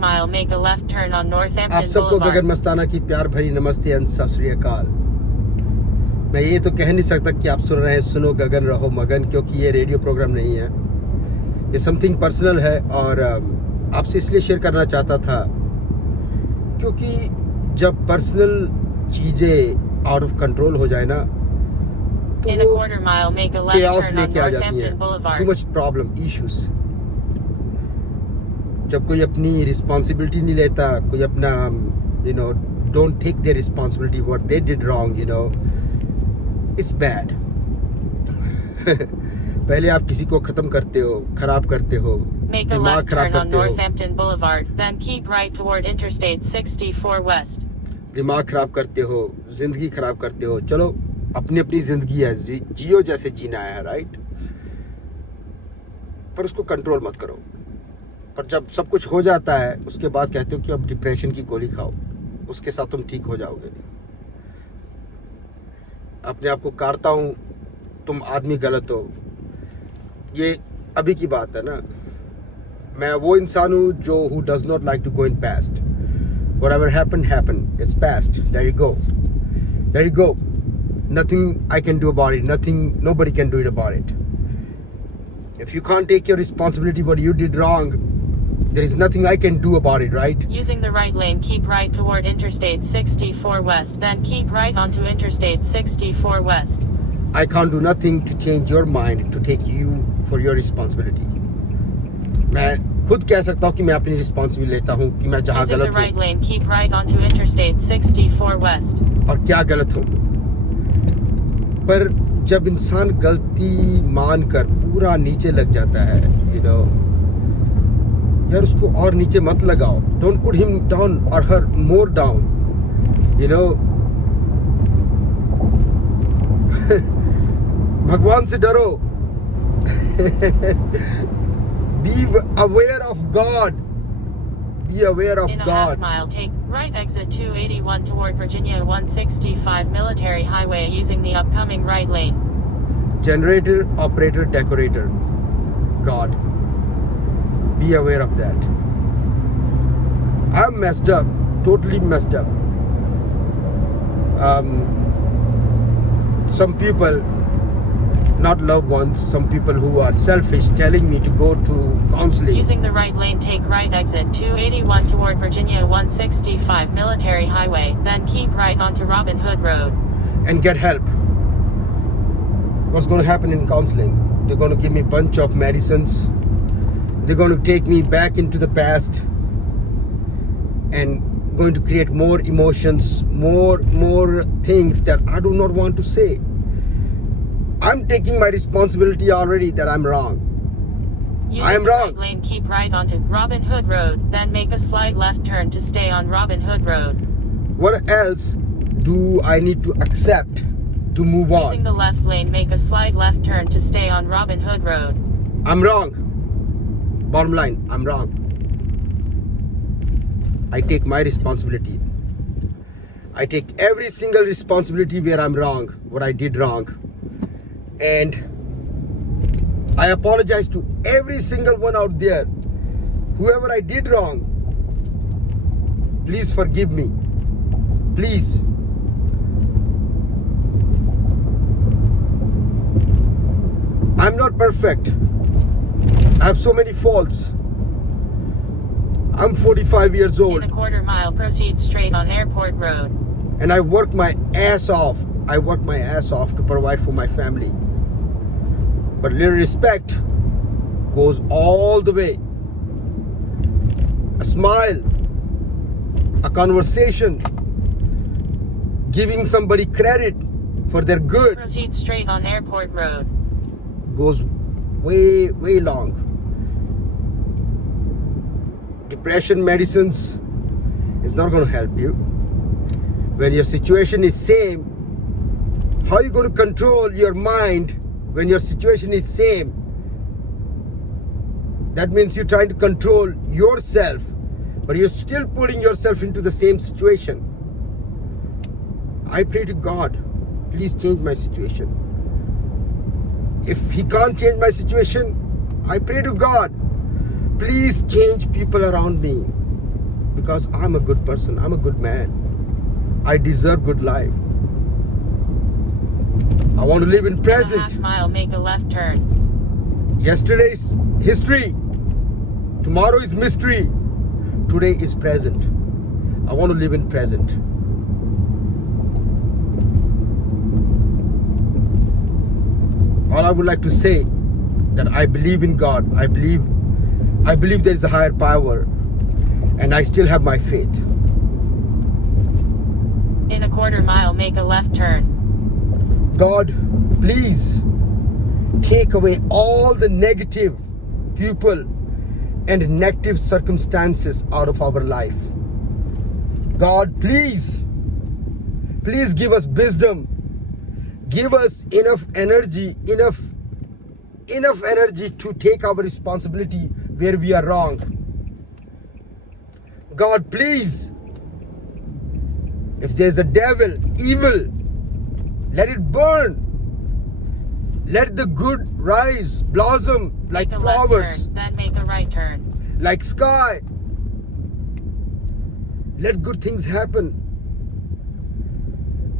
mile, make a left turn on Northampton आप सबको Boulevard. गगन मस्ताना की प्यार भरी नमस्ते एंड सत श्री अकाल। मैं ये तो कह नहीं सकता कि आप सुन रहे हैं सुनो गगन रहो मगन, क्योंकि ये रेडियो प्रोग्राम नहीं है, ये समथिंग पर्सनल है और आपसे इसलिए शेयर करना चाहता था क्योंकि जब पर्सनल चीजें आउट ऑफ कंट्रोल हो जाए ना तो In a वो quarter mile, make a left chaos turn on लेके आ जाती Northampton हैं, Boulevard. Too much problem issues. जब कोई अपनी रिस्पॉन्सिबिलिटी नहीं लेता, कोई अपना don't take their responsibility what they did wrong, it's bad. पहले आप किसी को खत्म करते हो, खराब करते हो, Make a दिमाग left खराब turn on करते हो, Northampton Boulevard, then keep right toward Interstate 64 West. दिमाग खराब करते हो, जिंदगी खराब करते हो। चलो अपनी अपनी जिंदगी है, जियो जैसे जीना है, राइट? पर उसको कंट्रोल मत करो। पर जब सब कुछ हो जाता है उसके बाद कहते हो कि अब डिप्रेशन की गोली खाओ, उसके साथ तुम ठीक हो जाओगे। अपने आप को काटता हूँ, तुम आदमी गलत हो, ये अभी की बात है ना। मैं वो इंसान हूँ जो who does not like to go in past. Whatever happened, it's past. Let it go. Nothing I can do about it. Nobody can do it about it. If you can't take your responsibility what you did wrong, there is nothing I can do about it, right? Using the right lane, keep right toward Interstate 64 West, then keep right onto Interstate 64 West. I can't do nothing to change your mind to take you for your responsibility. मैं खुद कह सकता हूँ कि मैं अपनी responsibility लेता हूँ कि मैं जहाँ Using the गलत right हूँ lane, keep right onto Interstate 64 West. और क्या गलत हूँ। पर जब इंसान गलती मानकर पूरा नीचे लग जाता है, यार उसको और नीचे मत लगाओ। डोंट पुट हिम डाउन और हर मोर डाउन, भगवान से डरो। Be aware of God. Be aware of In a half God. mile, take right exit 281 toward Virginia 165 Military Highway using the upcoming right lane. Generator, operator, decorator. God. Be aware of that. I'm messed up. Totally messed up. Some people, not loved ones, some people who are selfish telling me to go to counseling. Using the right lane, take right exit 281 toward Virginia 165 Military Highway, then keep right onto Robin Hood Road. And get help. What's going to happen in counseling? They're going to give me a bunch of medicines. They're going to take me back into the past and going to create more emotions, more things that I do not want to say. I'm taking my responsibility already that I'm wrong. Using I am the wrong. right lane, keep right onto Robin Hood Road, then make a slight left turn to stay on Robin Hood Road. What else do I need to accept to move Using on? the left lane, make a slight left turn to stay on Robin Hood Road. I'm wrong. Bottom line, I'm wrong. I take my responsibility. I take every single responsibility where I'm wrong, what I did wrong. And I apologize to every single one out there. Whoever I did wrong, please forgive me. Please. I'm not perfect. I have so many faults. I'm 45 years old. In a quarter mile, proceed straight on Airport Road. And I work my ass off. I work my ass off to provide for my family. But little respect goes all the way. A smile, a conversation, giving somebody credit for their good Proceed straight on Airport Road. goes way, way long. Depression medicines is not going to help you. When your situation is same, how are you going to control your mind when your situation is same? That means you're trying to control yourself, but you're still putting yourself into the same situation. I pray to God, please change my situation. If He can't change my situation, I pray to God, please change people around me. because I'm a good person. I'm a good man. I deserve good life. I want to live in In a present. half mile, make a left turn. Yesterday's history. Tomorrow is mystery. Today is present. I want to live in present. All I would like to say that I believe in God. I believe there is a higher power, and I still have my faith. In a quarter mile, make a left turn. God, please take away all the negative people and negative circumstances out of our life. God, please give us wisdom. Give us enough energy to take our responsibility where we are wrong. God, please, if there's a devil, evil, let it burn. Let the good rise, blossom like Make a left flowers, turn, then make a right turn. like sky. Let good things happen.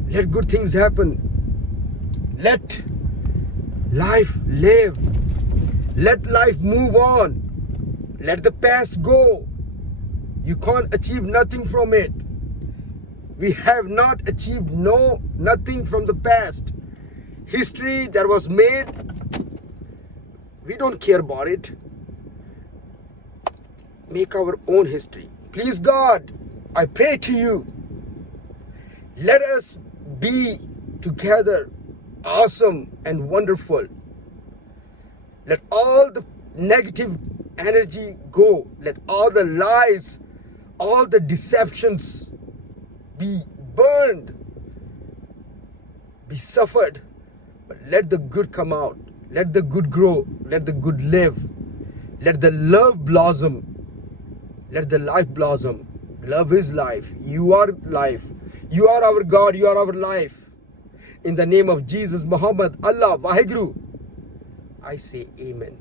Let good things happen. Let life live. Let life move on. Let the past go. You can't achieve nothing from it. We have not achieved nothing from the past. History that was made, we don't care about it. Make our own history. Please, God, I pray to you. Let us be together, awesome and wonderful. Let all the negative energy go. Let all the lies, all the deceptions be burned, be suffered. But let the good come out. Let the good grow. Let the good live. Let the love blossom. Let the life blossom. Love is life. You are life. You are our God. You are our life. In the name of Jesus, Muhammad, Allah, Waheguru, I say amen.